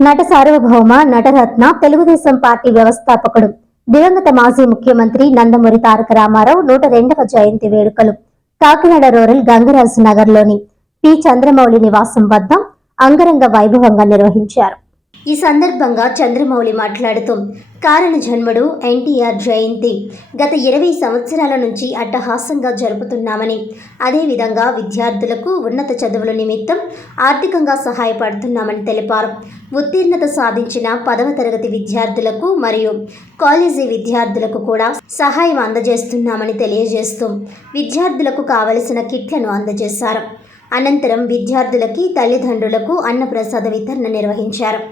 నట సార్వభౌమ నటరత్న తెలుగుదేశం పార్టీ వ్యవస్థాపకుడు దివంగత మాజీ ముఖ్యమంత్రి నందమూరి తారక రామారావు నూట రెండవ జయంతి వేడుకలు. కాకినాడ రూరల్ గంగరాజు నగర్లోని పి. చంద్రమౌళి నివాసం వద్ద అంగరంగ వైభవంగా నిర్వహించారు. ఈ సందర్భంగా చంద్రమౌళి మాట్లాడుతూ కారణ జన్ముడు ఎన్టీఆర్ జయంతి. గత ఇరవై సంవత్సరాల నుంచి అట్టహాసంగా జరుపుతున్నామని అదేవిధంగా విద్యార్థులకు ఉన్నత చదువుల నిమిత్తం ఆర్థికంగా సహాయపడుతున్నామని తెలిపారు. ఉత్తీర్ణత సాధించిన పదవ తరగతి విద్యార్థులకు మరియు కాలేజీ విద్యార్థులకు కూడా సహాయం అందజేస్తున్నామని తెలియజేస్తూ విద్యార్థులకు కావలసిన కిట్లను అందజేశారు. అనంతరం విద్యార్థులకి తల్లిదండ్రులకు అన్నప్రసాద వితరణ నిర్వహించారు.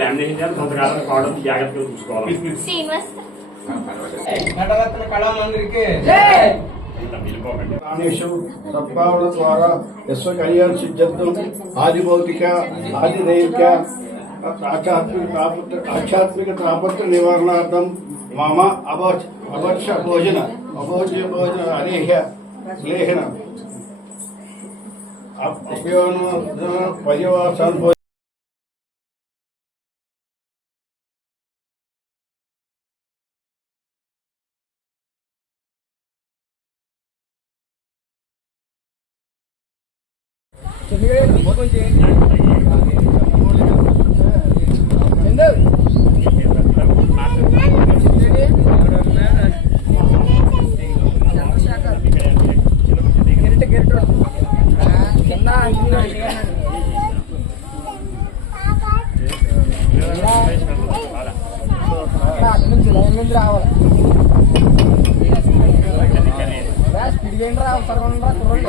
లామినేషన్ చేయాలి కొంతకాలం కావడం జాగ్రత్తగా చూసుకోవాలి నటరత్న కళామందిరికి వెళ్ళిపోకండి ప్రాణేషు సత్పావన ద్వారా విశ్వ కళ్యాణ సిద్ధ్యర్థం ఆది భౌతిక ఆది దైవిక ఆధ్యాత్మిక తాపత్ర ఆధ్యాత్మిక తాపత్ర నివారణార్థం మమ అభోజ అభక్ష భోజన అభోజ్య భోజన అనేహ లేహన ఉపయోగ పర్యవాసాన్ రావాలి స్పీడ్ ఏంటి రా సర్వం కుర్రోళ్ళు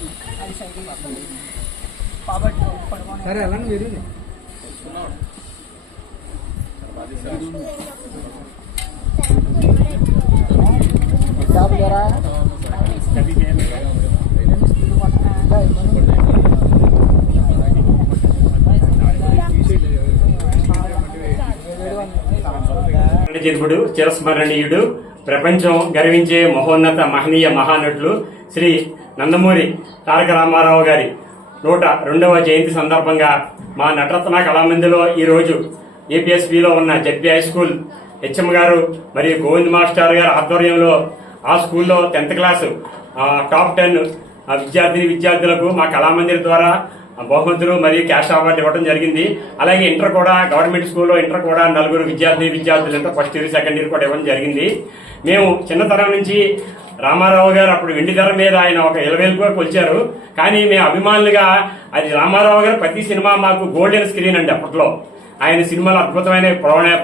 సరే మీరు. చిరస్మరణీయుడు ప్రపంచం గర్వించే మహోన్నత మహనీయ మహానటులు శ్రీ నందమూరి తారక రామారావు గారి నూట రెండవ జయంతి సందర్భంగా మా నటరత్న కళామందిలో ఈరోజు ఏపీఎస్బీలో ఉన్న జడ్పీ హై స్కూల్ హెచ్ఎం గారు మరియు గోవింద్ మాస్టర్ గారి ఆధ్వర్యంలో ఆ స్కూల్లో టెన్త్ క్లాసు టాప్ టెన్ ఆ, విద్యార్థిని విద్యార్థులకు మా కళామందిర్ ద్వారా బహుమతులు మరియు క్యాష్ అవార్డు ఇవ్వడం జరిగింది. అలాగే ఇంటర్ కూడా గవర్నమెంట్ స్కూల్లో ఇంటర్ కూడా నలుగురు విద్యార్థి విద్యార్థులు inter first year second year కూడా ఇవ్వడం జరిగింది. మేము చిన్నతరం నుంచి రామారావు గారు అప్పుడు వెండి ధర మీద ఆయన ఒక ఇలవేలుగా కొలిచారు. కానీ మేము అభిమానులుగా అది రామారావు గారు ప్రతి సినిమా మాకు గోల్డెన్ స్క్రీన్ అండి అప్పట్లో. ఆయన సినిమాలు అద్భుతమైన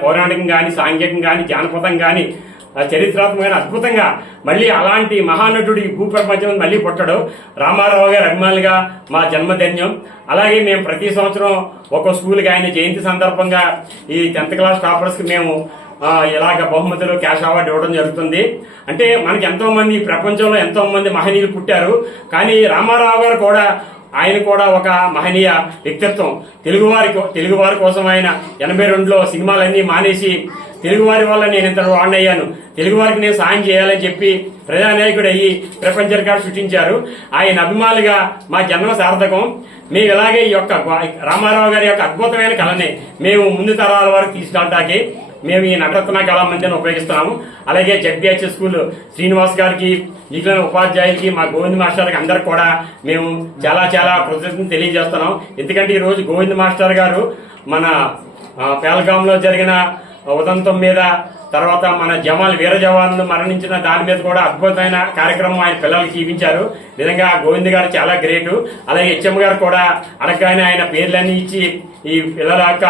పౌరాణికం కానీ సాంఘికం కానీ జానపదం కానీ చరిత్రాత్మకమైన అద్భుతంగా మళ్ళీ అలాంటి మహానటుడు ఈ భూప్రపంచం మళ్ళీ పుట్టడు. రామారావు గారి అభిమానులుగా మా జన్మధన్యం. అలాగే మేము ప్రతి సంవత్సరం ఒక స్కూల్కి ఆయన జయంతి సందర్భంగా ఈ టెన్త్ క్లాస్ టాపర్స్కి మేము ఇలాగ బహుమతులు క్యాష్ అవార్డు ఇవ్వడం జరుగుతుంది. అంటే మనకి ఎంతో మంది ఈ ప్రపంచంలో ఎంతో మంది మహనీయులు పుట్టారు. కానీ రామారావు గారు కూడా ఆయన కూడా ఒక మహనీయ వ్యక్తిత్వం. తెలుగువారి తెలుగువారి కోసం ఆయన ఎనభై రెండులో సినిమాలన్నీ మానేసి తెలుగువారి వల్ల నేను ఇంత వాడినయ్యాను తెలుగువారికి నేను సాయం చేయాలని చెప్పి ప్రజానాయకుడు అయ్యి ప్రపంచ రికార్డు సృష్టించారు. ఆయన అభిమానులుగా మా జన్మ సార్థకం. మేము ఇలాగే ఈ యొక్క రామారావు గారి యొక్క అద్భుతమైన కళని మేము ముందు తరాల వరకు తీసుకెళ్ళటానికి మేము ఈ నటరత్న కళా మందిని ఉపయోగిస్తున్నాము. అలాగే జడ్బిహెచ్ స్కూల్ శ్రీనివాస్ గారికి మిగిలిన ఉపాధ్యాయులకి మా గోవింద్ మాస్టర్కి అందరికి కూడా మేము చాలా చాలా కృతజ్ఞతను తెలియజేస్తున్నాం. ఎందుకంటే ఈ రోజు గోవింద్ మాస్టర్ గారు మన పేలగాంలో జరిగిన ఉదంతం మీద తర్వాత మన జవాన్ వీర జవాన్లు మరణించిన దాని మీద కూడా అద్భుతమైన కార్యక్రమం ఆయన పిల్లలకి చూపించారు నిజంగా గోవింద్ గారు చాలా గ్రేటు. అలాగే హెచ్ఎం గారు కూడా అడగగానే ఆయన పేర్లన్నీ ఇచ్చి ఈ పిల్లల యొక్క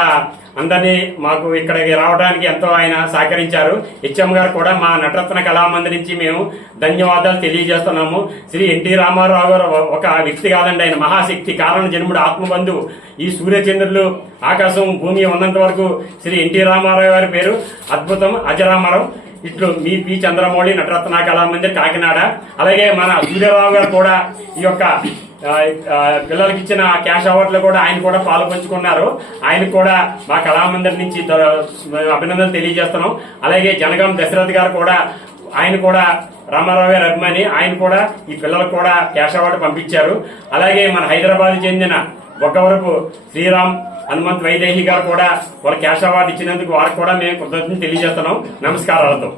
అందరినీ మాకు ఇక్కడికి రావడానికి ఎంతో ఆయన సహకరించారు. హెచ్ఎం గారు కూడా మా నటరత్న కళామంది నుంచి మేము ధన్యవాదాలు తెలియజేస్తున్నాము. శ్రీ ఎన్టీ రామారావు గారు ఒక వ్యక్తి కాదండి ఆయన మహాశక్తి కారణ జన్ముడు ఆత్మబంధు ఈ సూర్యచంద్రులు ఆకాశం భూమి ఉన్నంత వరకు శ్రీ ఎన్టీ రామారావు గారి పేరు అద్భుతం అజరామరం. ఇట్లు మీ పి చంద్రమౌళి నటరత్న కళామందిర్ కాకినాడ. అలాగే మన సూర్యరావు గారు కూడా ఈ యొక్క పిల్లలకి ఇచ్చిన క్యాష్ అవార్డులు కూడా ఆయన కూడా పాల్పంచుకున్నారు ఆయన కూడా మా కళామందిర్ నుంచి అభినందనలు తెలియజేస్తున్నాం. అలాగే జనగాం దశరథ్ గారు కూడా ఆయన కూడా రామారావు గారు అభిమాని. ఆయన కూడా ఈ పిల్లలకు కూడా క్యాష్ అవార్డు పంపించారు. అలాగే మన హైదరాబాద్ చెందిన ఒక వరకు శ్రీరామ్ హనుమంత్ వైదేహి గారు కూడా వాళ్ళ క్యాష్ అవార్డు ఇచ్చినందుకు వారికి కూడా మేము కృతజ్ఞతలు తెలియజేస్తున్నాం. నమస్కారాలతో.